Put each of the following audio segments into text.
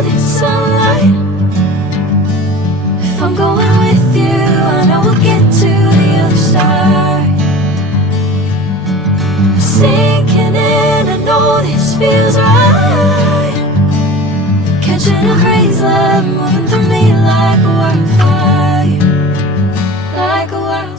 golden sunlight. If I'm going with you, I know we'll get to the other side. Sinking in, I know this feels right. Catching a crazy love, moving through me like a wildfire, like a wildfire.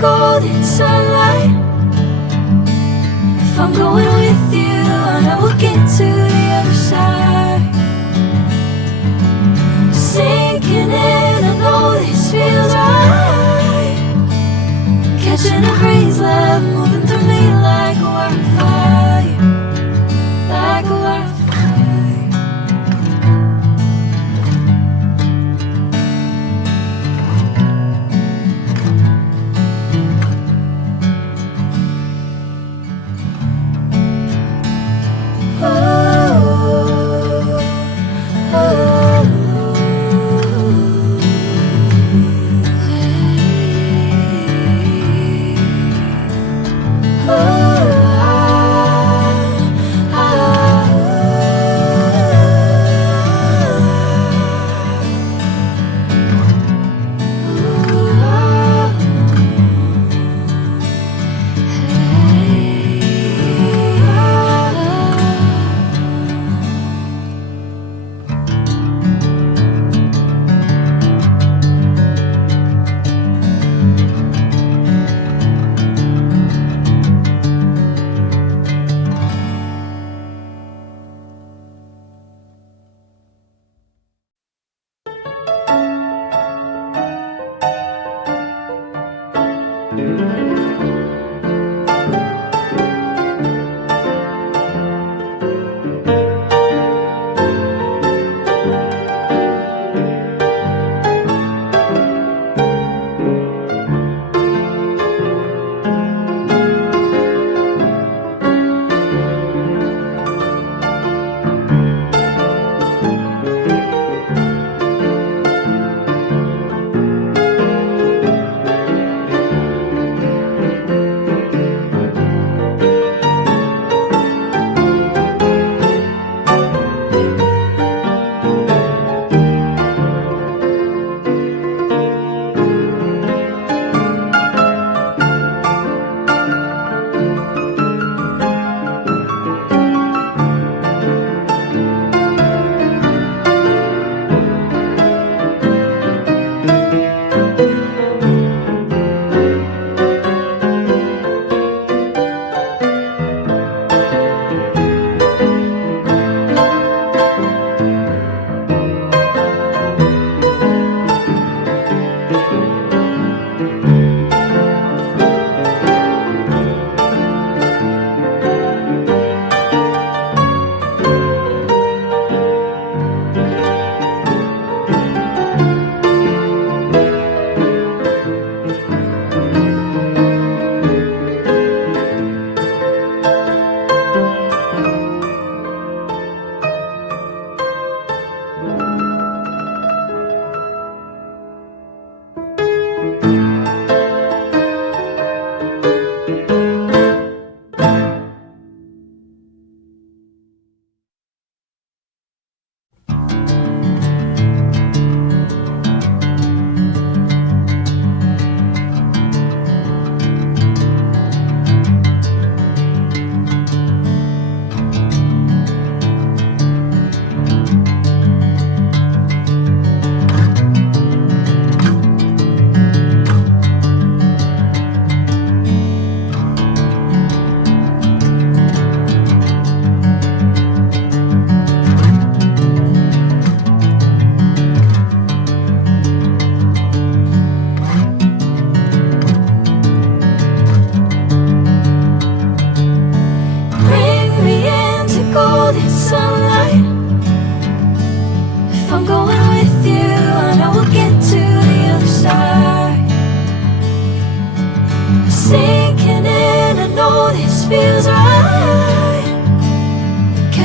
Golden sunlight. If I'm going with you, I know we'll get to the other side. Sinking in, I know this feels right. Catching a crazy love, moving through me like a wildfire, like a wildfire.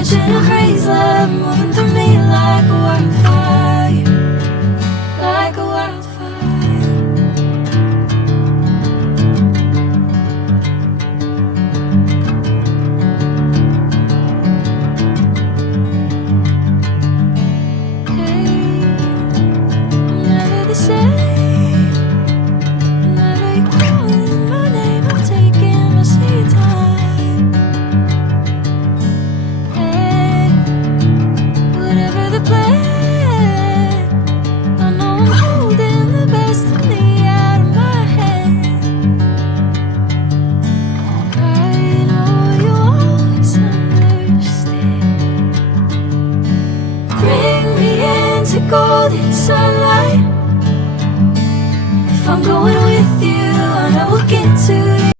catching a breeze, love moving through me like a wildfire, like a wildfire. Hey, never the same. Whenever you're calling my name, I'm taking my sweet time. Hey, whatever the plan, I know I'm holding the best of me out of my head. I know you always understand. Bring me into golden sunlight. If I'm going with you, I know we'll get to it.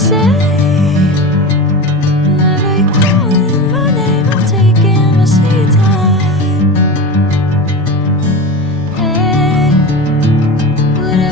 say